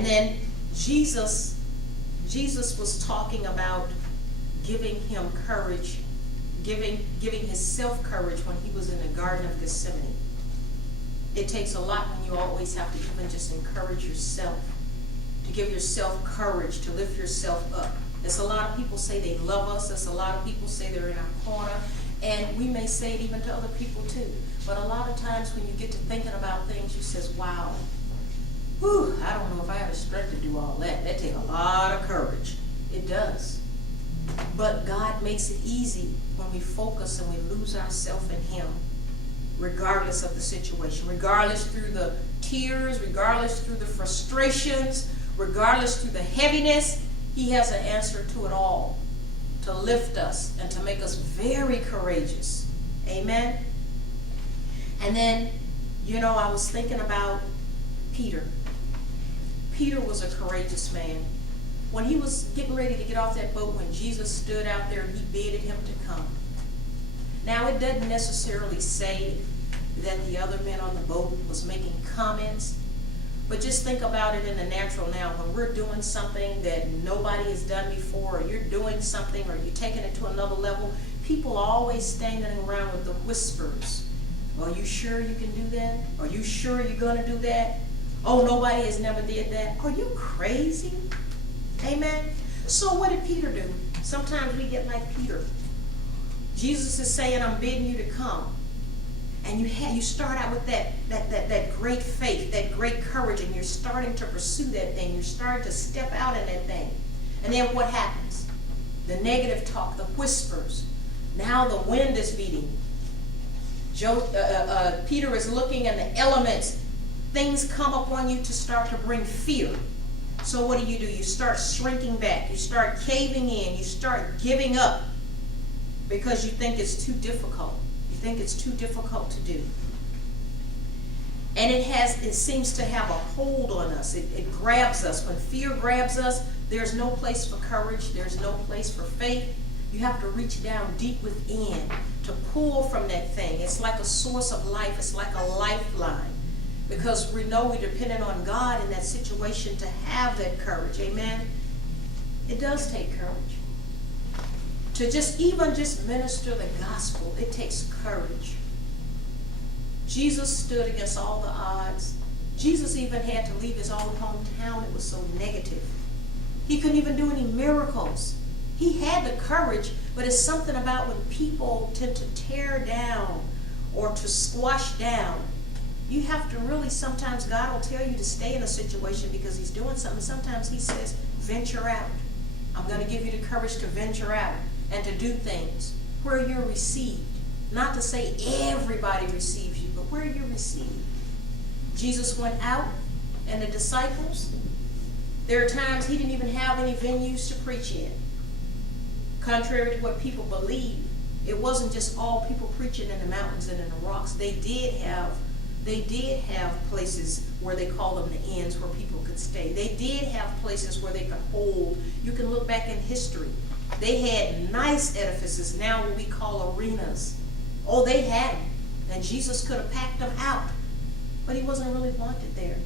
And then Jesus was talking about giving him courage, giving himself courage when he was in the Garden of Gethsemane. It takes a lot when you always have to even just encourage yourself, to give yourself courage, to lift yourself up. There's a lot of people say they love us. There's a lot of people say they're in our corner. And we may say it even to other people too. But a lot of times when you get to thinking about things, you says, wow, whew, I don't know if I have the strength to do all that. That takes a lot of courage. It does. But God makes it easy when we focus and we lose ourselves in him, regardless of the situation, regardless through the tears, regardless through the frustrations, regardless through the heaviness. He has an answer to it all, to lift us and to make us very courageous. Amen. And then, I was thinking about Peter. Peter was a courageous man. When he was getting ready to get off that boat, when Jesus stood out there, he bidded him to come. Now, it doesn't necessarily say that the other men on the boat was making comments, but just think about it in the natural now. When we're doing something that nobody has done before, or you're doing something, or you're taking it to another level, people are always standing around with the whispers. Are you sure you can do that? Are you sure you're going to do that? Oh, nobody has never did that. Are you crazy? Amen. So what did Peter do? Sometimes we get like Peter. Jesus is saying, I'm bidding you to come. And you start out with that great faith, that great courage, and you're starting to pursue that thing. You're starting to step out in that thing. And then what happens? The negative talk, the whispers. Now the wind is beating. Peter is looking at the elements. Things come upon you to start to bring fear. So what do? You start shrinking back. You start caving in. You start giving up because you think it's too difficult. You think it's too difficult to do. And it seems to have a hold on us. It grabs us. When fear grabs us, there's no place for courage. There's no place for faith. You have to reach down deep within to pull from that thing. It's like a source of life. It's like a lifeline. Because we know we're dependent on God in that situation to have that courage. Amen? It does take courage. To just minister the gospel, it takes courage. Jesus stood against all the odds. Jesus even had to leave his own hometown. It was so negative. He couldn't even do any miracles. He had the courage, but it's something about when people tend to tear down or to squash down. You have to really, sometimes God will tell you to stay in a situation because he's doing something. Sometimes he says, venture out. I'm going to give you the courage to venture out and to do things where you're received. Not to say everybody receives you, but where you're received. Jesus went out, and the disciples, there are times he didn't even have any venues to preach in. Contrary to what people believe, it wasn't just all people preaching in the mountains and in the rocks. They did have places where they call them the inns where people could stay. They did have places where they could hold. You can look back in history. They had nice edifices, now what we call arenas. Oh, they had them. And Jesus could have packed them out. But he wasn't really wanted there.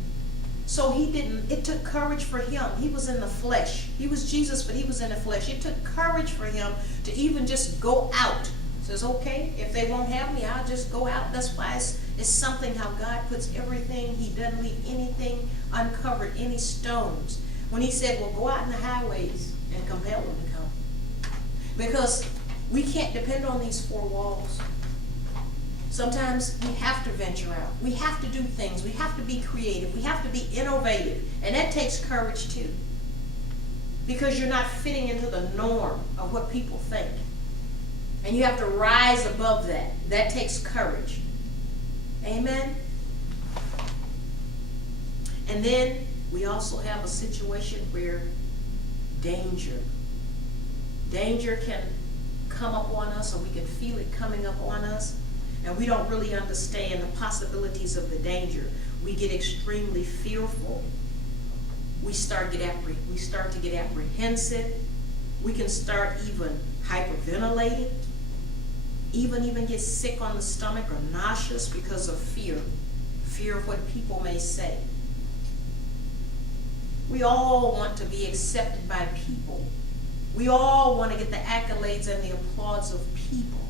So it took courage for him. He was in the flesh. He was Jesus, but he was in the flesh. It took courage for him to even just go out. Says, okay, if they won't have me, I'll just go out. That's why it's something how God puts everything. He doesn't leave anything uncovered, any stones. When he said, well, go out in the highways and compel them to come. Because we can't depend on these four walls. Sometimes we have to venture out. We have to do things. We have to be creative. We have to be innovative. And that takes courage too. Because you're not fitting into the norm of what people think. And you have to rise above that. That takes courage. Amen? And then we also have a situation where danger can come upon us, or we can feel it coming up on us, and we don't really understand the possibilities of the danger. We get extremely fearful. We start to get apprehensive. We can start even hyperventilating. Even get sick on the stomach or nauseous because of fear of what people may say. We all want to be accepted by people. We all want to get the accolades and the applause of people.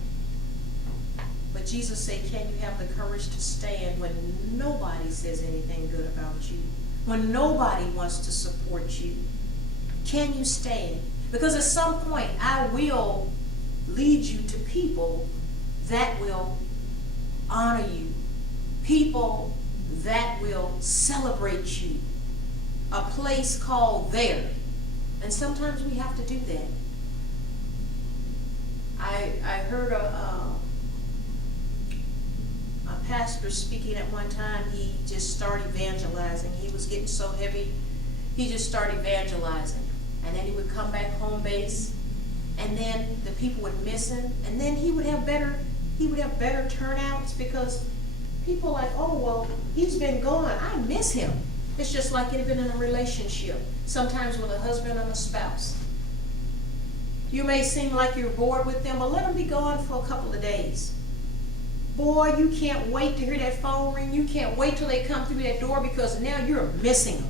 But Jesus said, can you have the courage to stand when nobody says anything good about you? When nobody wants to support you? Can you stand? Because at some point, I will lead you to people that will honor you. People that will celebrate you. A place called there. And sometimes we have to do that. I heard a pastor speaking at one time. He just started evangelizing. He was getting so heavy, he just started evangelizing. And then he would come back home base, and then the people would miss him, and then he would have better turnouts, because people like, oh, well, he's been gone, I miss him. It's just like it had been in a relationship, sometimes with a husband and a spouse. You may seem like you're bored with them, but let them be gone for a couple of days. Boy, you can't wait to hear that phone ring. You can't wait till they come through that door, because now you're missing them.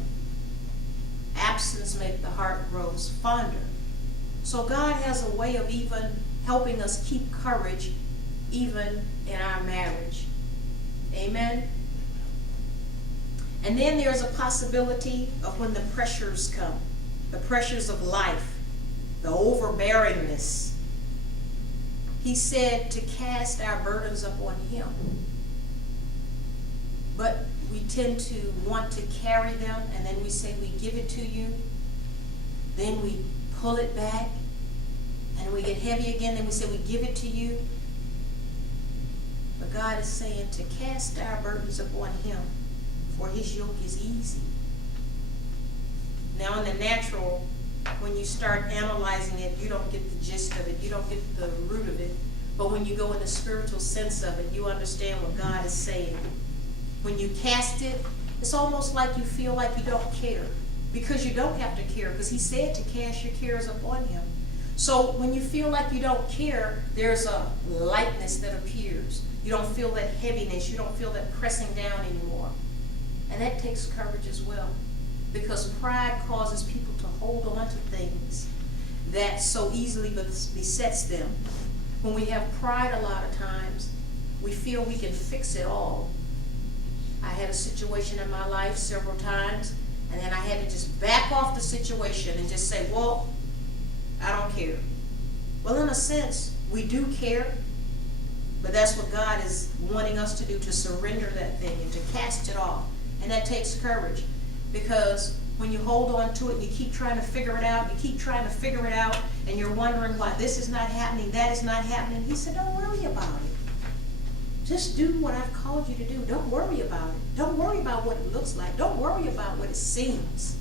Absence makes the heart grows fonder. So God has a way of even helping us keep courage even in our marriage. Amen? And then there's a possibility of when the pressures come, the pressures of life, the overbearingness. He said to cast our burdens upon him. But we tend to want to carry them, and then we say we give it to you. Then we pull it back, and we get heavy again, then we say we give it to you. But God is saying to cast our burdens upon him, for his yoke is easy. Now in the natural, when you start analyzing it, you don't get the gist of it, you don't get the root of it. But when you go in the spiritual sense of it, you understand what God is saying. When you cast it, it's almost like you feel like you don't care, because you don't have to care, because he said to cast your cares upon him. So when you feel like you don't care, there's a lightness that appears. You don't feel that heaviness, you don't feel that pressing down anymore. And that takes courage as well, because pride causes people to hold on to things that so easily besets them. When we have pride, a lot of times, we feel we can fix it all. I had a situation in my life several times, and then I had to just back off the situation and just say, well, I don't care. Well, in a sense, we do care, but that's what God is wanting us to do, to surrender that thing and to cast it off. And that takes courage, because when you hold on to it, you keep trying to figure it out, and you're wondering why this is not happening, that is not happening. He said, don't worry about it. Just do what I've called you to do. Don't worry about it. Don't worry about what it looks like. Don't worry about what it seems.